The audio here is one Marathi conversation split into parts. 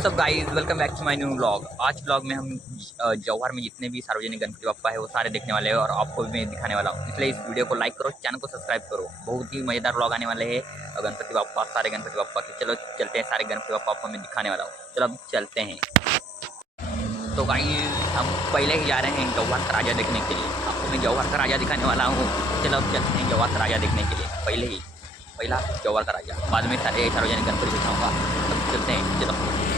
What's up guys welcome back to my new blog आज ब्लॉग में हम जौहर में जितने भी सार्वजनिक गणपति बप्पा है, वो सारे देखने वाले हैं और आपको भी मैं दिखाने वाला हूँ। इसलिए इस वीडियो को लाइक करो चैनल को सब्सक्राइब करो। बहुत ही मज़ेदार ब्लॉग आने वाले हैं गणपति बप्पा, सारे गणपति बप्पा के। चलो, चलते हैं सारे गणपति बप्पा आपको मैं दिखाने वाला हूँ। चलो, अब चलते हैं। तो गाइस हम पहले ही जा रहे हैं जौहर का राजा देखने के लिए। आपको मैं जौहर का राजा दिखाने वाला हूँ। चलो, अब चलते हैं जौहर का राजा देखने के लिए। पहले ही, पहला जौहर का राजा। बाद में सारे सार्वजनिक गणपति दिखाऊँगा। चलते हैं, चलो।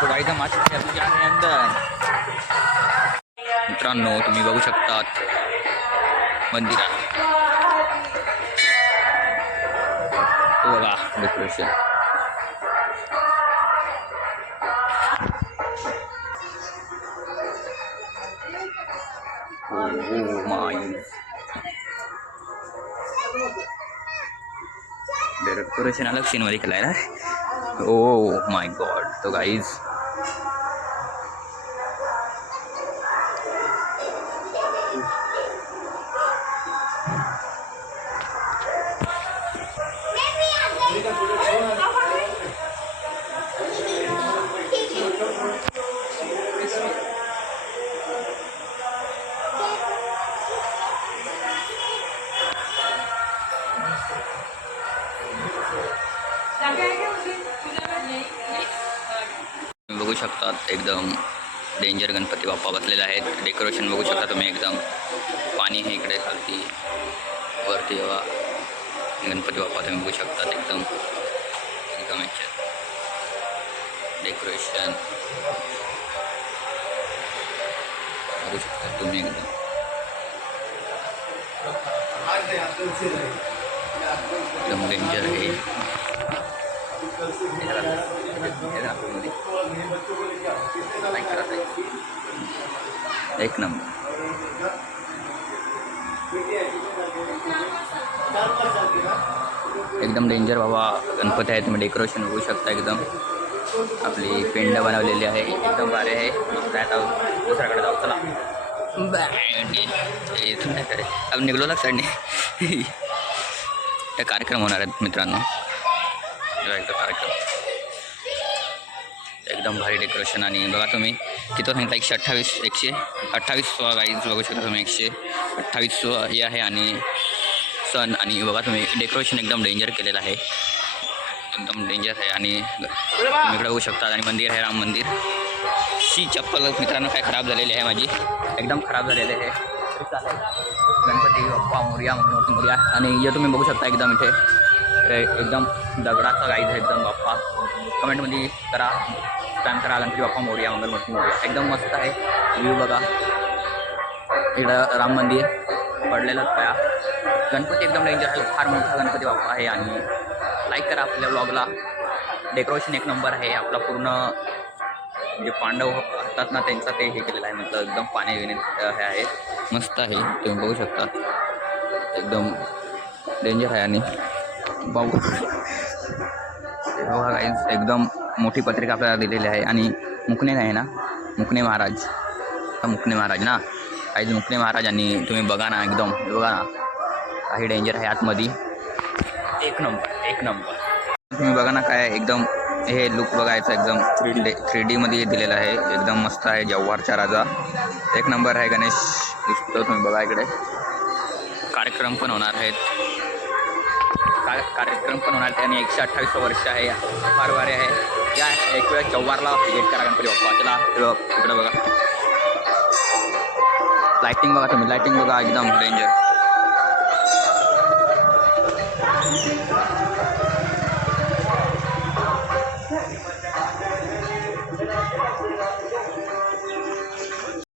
तो गाईज हम आज जा रहे हैं अंदर मित्रांनो तुम्ही बघू शकतात मंदिरात. हे बघा डेकोरेशन Oh my. डेकोरेशन अलग सीन मध्ये केलाय ना ओ माय गॉड तो गाईज शकतात. एकदम डेंजर गणपती बाप्पा आहेत. डेकोरेशन बघू शकता तुम्ही एकदम. पाणी आहे इकडे खालती, वरती जेव्हा गणपती बाप्पा तुम्ही बघू शकतात एकदम. एकदम याच्यात डेकोरेशन बघू शकता तुम्ही एकदम. एकदम डेंजर आहे. एक नंबर. एकदम डेंजर बाबा. गणपती आहे तुम्ही डेकोरेशन होऊ शकता एकदम. आपली पेंड बनवलेली आहे. एकदम भारी आहे. मस्त आहे दुसऱ्याकडे जाऊ. चला. इथून नाही करे अब निघलो ना नाही. कार्यक्रम होणार आहेत मित्रांनो. दिवाळीचा कार्यक्रम. एकदम भारी डेकोरेशन आणि बघा तुम्ही किती सांगितलं? एकशे अठ्ठावीस एकशे अठ्ठावीस गाईज बघू शकता तुम्ही एकशे अठ्ठावीस हे आहे आणि सण आणि बघा तुम्ही डेकोरेशन एकदम डेंजर केलेलं आहे. एकदम डेंजर आहे आणि तुम्ही इकडे होऊ शकता आणि मंदिर आहे राम मंदिर. शी चप्पल मित्रांनो काय खराब झालेली आहे माझी. एकदम खराब झालेली आहे. गणपती बाप्पा मोर्या म्हणून मोर्या. आणि हे तुम्ही बघू शकता एकदम इथे. एकदम दगडाचा गाईज आहे एकदम बाप्पा. कमेंटमध्ये करा स्पॅम करा गणपती बाप्पा मोर्या मंगलमूर्ती मोर्या. एकदम मस्त आहे. व्ह्यू बघा. इकडं राम मंदिर पडलेलं पाया गणपती एकदम डेंजर आहे. फार मोठा गणपती बाप्पा आहे. आणि लाईक करा आपल्या ब्लॉगला डेकोरेशन एक नंबर आहे. आपला पूर्ण जे पांडव असतात ना त्यांचा ते हे केलेलं आहे. म्हटलं एकदम पाणी घेणे हे आहे. मस्त आहे. तुम्ही बघू शकता. एकदम डेंजर आहे आणि भाऊ. बघा काहीच एकदम मोठी पत्रिका आपल्याला दिलेली आहे आणि मुकणे आहे ना? मुकणे महाराज. मुकणे महाराज ना? काहीच मुकणे महाराज आणि तुम्ही बघा ना एकदम. बघा ना. काही डेंजर आहे आतमध्ये. एक नंबर एक नंबर तुम्ही बघा ना काय एकदम हे लुक बघायचं एकदम थ्री डी थ्री डीमध्ये दिलेलं आहे. एकदम मस्त आहे जव्हारचा राजा. एक नंबर आहे गणेश. दिसतो तुम्ही बघा इकडे. कार्यक्रम पण होणार आहेत. का कार्यक्रम पण होणार. त्याने आणि एकशे अठ्ठावीस वर्ष आहे. फार वारे आहे. या एक वेळा जव्हारला व्हिजिट करा गणपती बाप्पा चला इकडं बघा. लायटिंग बघा तुम्ही. लायटिंग बघा एकदम डेंजर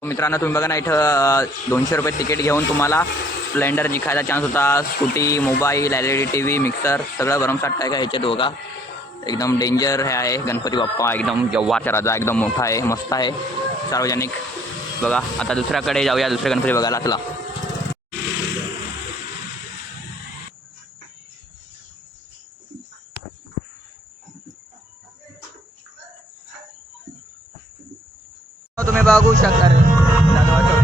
मित्रांनो तुम्ही बघा ना इथं दोनशे रुपये तिकीट घेऊन तुम्हाला स्प्लेंडर जिखायचा चान्स होता. Scooty mobile L E D T V mixer सगळं भरमसाठ काय काय ह्याच्यात बघा एकदम डेंजर हे आहे. गणपती बाप्पा एकदम जव्हारचा राजा एकदम मोठा आहे मस्त आहे. सार्वजनिक. बघा आता दुसऱ्याकडे जाऊया दुसऱ्या गणपती बघायला. चला. तुम्ही बघू शकता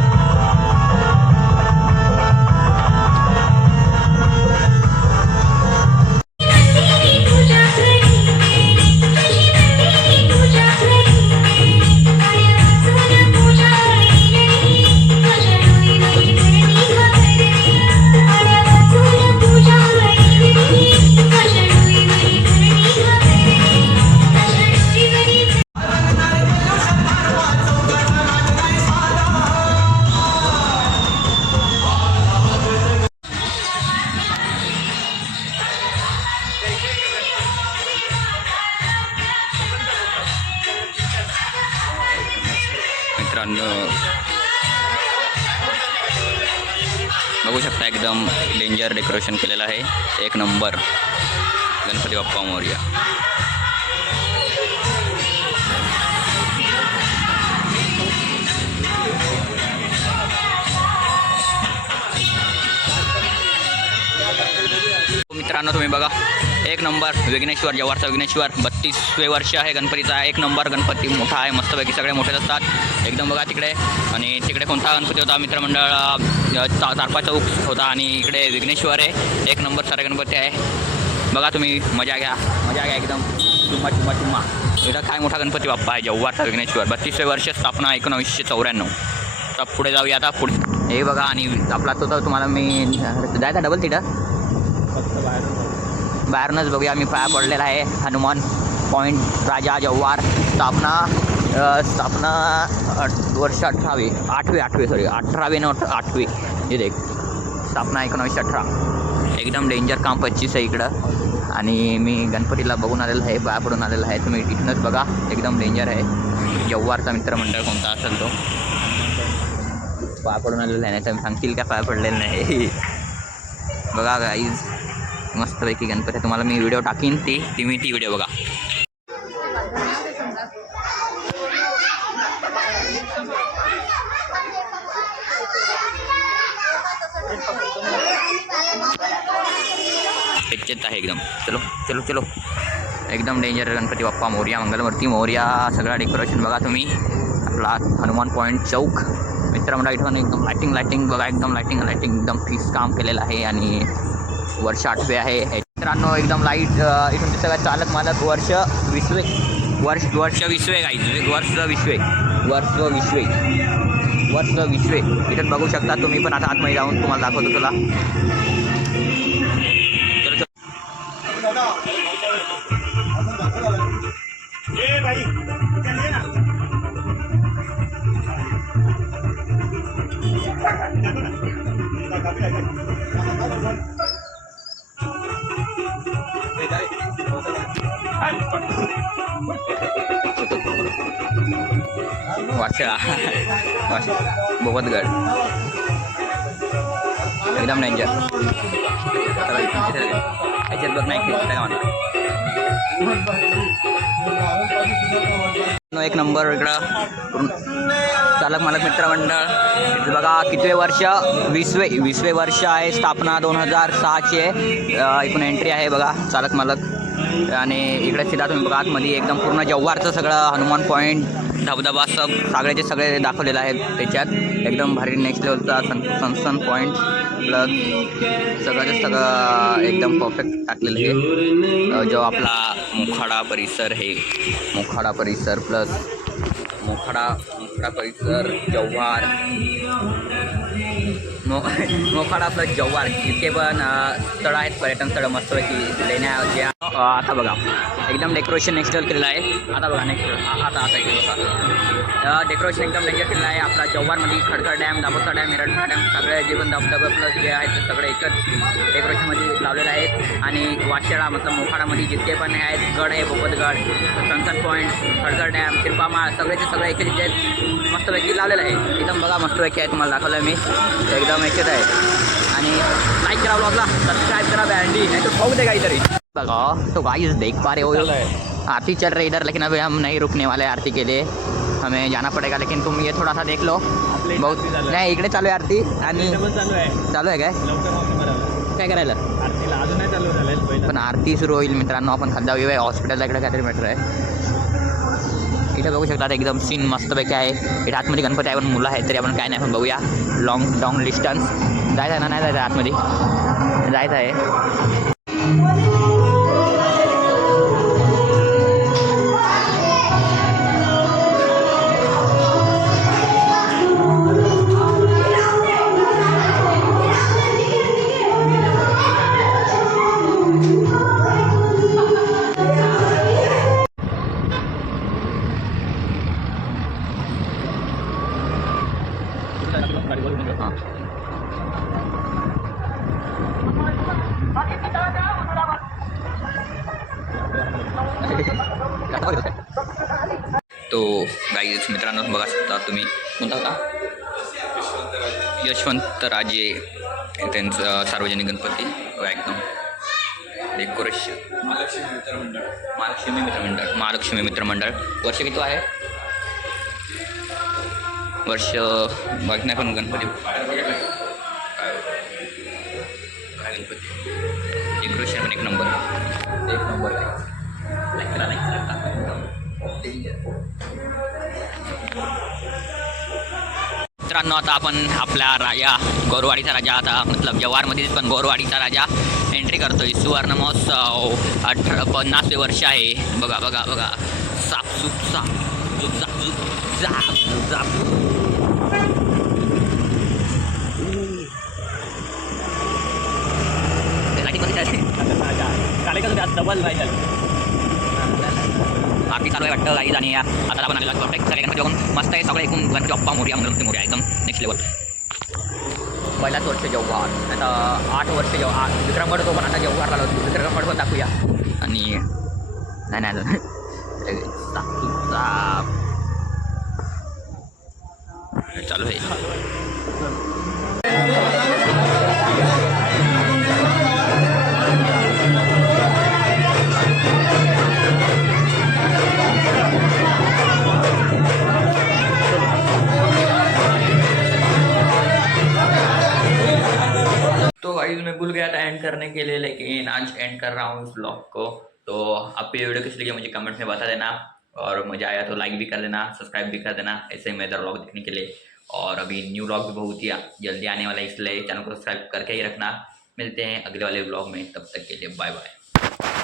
मित्रांनो. बघू शकता एकदम डेंजर डेकोरेशन केलेलं आहे. एक नंबर. गणपती बाप्पा मोर्या. मित्रांनो तुम्ही बघा. एक नंबर विघ्नेश्वर जव्हारचा विघ्नेश्वर. बत्तीसवे वर्ष आहे गणपतीचा. एक नंबर गणपती मोठा आहे मस्तपैकी सगळे मोठेच असतात. एकदम बघा तिकडे. आणि तिकडे कोणता गणपती होता? मित्रमंडळ तारपा चौक होता आणि इकडे विघ्नेश्वर आहे. एक नंबर सारे गणपती आहे. बघा तुम्ही मजा घ्या. मजा घ्या एकदम. चुम्मा चुम्मा चुम्मा. इथं काय मोठा गणपती बाप्पा आहे? जव्हारचा विघ्नेश्वर. बत्तीसवे वर्ष स्थापना एकोणावीसशे चौऱ्याण्णव. तर पुढे जाऊया आता. पुढे हे बघा आणि आपला तो तर तुम्हाला मी जायचा डबल तिथं? बाहेरूनच बघूया मी पाया पडलेला आहे. हनुमान पॉईंट राजा जव्हार स्थापना स्थापना वर्ष अठरावी आठवी आठवी सॉरी अठरावी न आठवी. इथे स्थापना एकोणावीसशे अठरा. एकदम डेंजर काम पच्चीस आहे इकडं. आणि मी गणपतीला बघून आलेलं आहे बाया पडून आलेला आहे. तुम्ही इथूनच बघा एकदम डेंजर आहे. जव्हारचा मित्रमंडळ कोणता असेल तो? पाया पडून आलेला आहे नाही तर सांगतील का पाया पडलेलं नाही? बघा गाईज मस्तपैकी गणपती. तुम्हाला मी व्हिडिओ टाकीन ती तुम्ही मी ती व्हिडिओ बघा. त्याच्यात आहे एकदम. चलो चलो चलो. एकदम डेंजर गणपती बाप्पा मोर्या मंगलमूर्ती मोर्या सगळा डेकोरेशन बघा तुम्ही. आपला हनुमान पॉईंट चौक. मित्रमंडळ इथून एकदम लायटिंग लायटिंग बघा एकदम लायटिंग लायटिंग एकदम फीस काम केलेलं आहे आणि वर्ष आठवे आहे. मित्रांनो एकदम लाइट इथून ते सगळ्या चालक मालक वर्ष विसवे वर्ष वर्ष विसवे गाईज वर्ष विश्वे वर्ष विश्वे वर्ष विश्वे. इथून बघू शकता तुम्ही पण आता आतमध्ये जाऊन तुम्हाला दाखवतो तुला. चलो, चलो. वाशा एकदम डेंजर याच्यात बघ नाही खेळता का एक नंबर इकडं. चालक मालक मित्रमंडळ. मंडळ बघा कितवे वर्ष? वीसवे वीसवे वर्ष आहे स्थापना दोन हजार सहाची. आहे इकडून एकूण एंट्री आहे बघा चालक मालक. आणि इकडे सिद्धा तुम्ही बघा आतमध्ये एकदम पूर्ण जव्हारचं सगळं हनुमान पॉईंट धबधबा सब सगळ्याचे सगळे दाखवलेलं आहे त्याच्यात. एकदम भारी नेक्स्ट लेवलचा सन सनसन पॉईंट प्लस सगळं सगळं एकदम परफेक्ट टाकलेलं आहे. जो आपला मुखाडा परिसर हे मुखाडा परिसर प्लस मोखाडा मोखाडा परिसर जव्हार. मो मोखाडा प्लस जव्हार. जितके पण स्थळं आहेत पर्यटन स्थळं मस्तपैकी. लेण्या ज्या आता बघा. एकदम डेकोरेशन नेक्स्ट लेवल केलेलं आहे. आता बघा नेक्स्ट आता आता इकडे बघा. डेकोरेशन एकदम डेंजर केलेलं आहे. आपला जव्हारमध्ये Khadkar dam Dabosa dam Hiradkha dam सगळे जे पण धबधबे प्लस जे आहेत ते सगळे एकच डेकोरेशनमध्ये लावलेले आहेत. आणि वाशेळा मतलब मोखाडामध्ये जितके पण आहेत गड आहे भोपतगड सनसन पॉईंट खडकर डॅम शिरपामाळ सगळेचे सगळे एक आहेत मस्तपैकी लावलेलं आहे एकदम बघा मस्तपैकी आहे तुम्हाला दाखवलं मी. एकदम एकच आहे. आणि लाईक करा ब्लॉगला सबस्क्राईब करा बँडी नाही तर खाऊ दे काहीतरी. ही तो गाइस देख पा रहे हो। आरती चल रही है इधर लेकिन अभी हम नहीं रुकने वाले आरती के लिए। हमें जाना पड़ेगा लेकिन तुम ये थोड़ा सा देख लो। बहुत नाही इकडे चालू आहे आरती। आणि चालू आहे आहे काय? काय करायला? पण आरती सुरू होईल मित्रांनो आपण खाली जाऊया हॉस्पिटलला इकडे काहीतरी मेट्रो आहे. इथे बघू शकता एकदम सीन मस्तपैकी आहे. इथे आतमध्ये गणपती आहे पण मुलं आहेत तरी आपण काय नाही आपण बघूया. लॉंग लॉंग डिस्टन्स जायचं आहे ना नाही जायचं आतमध्ये? जायचं आहे. तो गाईज मित्रांनो बघा शकता तुम्ही. कोणता होता? यशवंत राजे त्यांचं सार्वजनिक गणपती. एकदम. डेकोरेशन महालक्ष्मी मित्रमंडळ महालक्ष्मी मित्रमंडळ वर्ष किती आहे? वर्ष बघ नाही पण गणपती. मित्रांनो आता आपण आपला राजा गोरवाडीचा राजा आता मतलब जव्हारमध्येच पण गोरवाडीचा राजा एंट्री करतोय. सुवर्ण महोत्सव अठरा पन्नासवे वर्ष आहे. बघा बघा बघा. साप सुप साप. झुप झाप झुप झाप झुप डबल आरती चालू आहे वाटतं. गाईज आणि या आता आपण आलेला परफेक्ट सगळे गणपती बघून मस्त आहे. सगळे एकूण गणपती अप्पा मोर्या गणपती मोर्या एकदम नेक्स्ट लेवल पहिलाच वर्ष जव्हार आता आठ वर्ष जेव्हा विक्रमगड तो पण आता जव्हारला लावतो विक्रमगड पण दाखवूया. आणि नाही नाही अजून. चालू आहे. गाइस मैं भूल गया था एंड करने के लिए, लेकिन आज एंड कर रहा हूँ इस ब्लॉग को। तो आपकी वीडियो किस लगी मुझे कमेंट में बता देना। और मुझे आया तो लाइक भी कर देना सब्सक्राइब भी कर देना, ऐसे ही मेरा ब्लॉग देखने के लिए। और अभी न्यू ब्लॉग भी बहुत ही जल्दी आने वाला है, इसलिए चैनल को सब्सक्राइब करके ही रखना। मिलते हैं अगले वाले ब्लॉग में, तब तक के लिए बाय बाय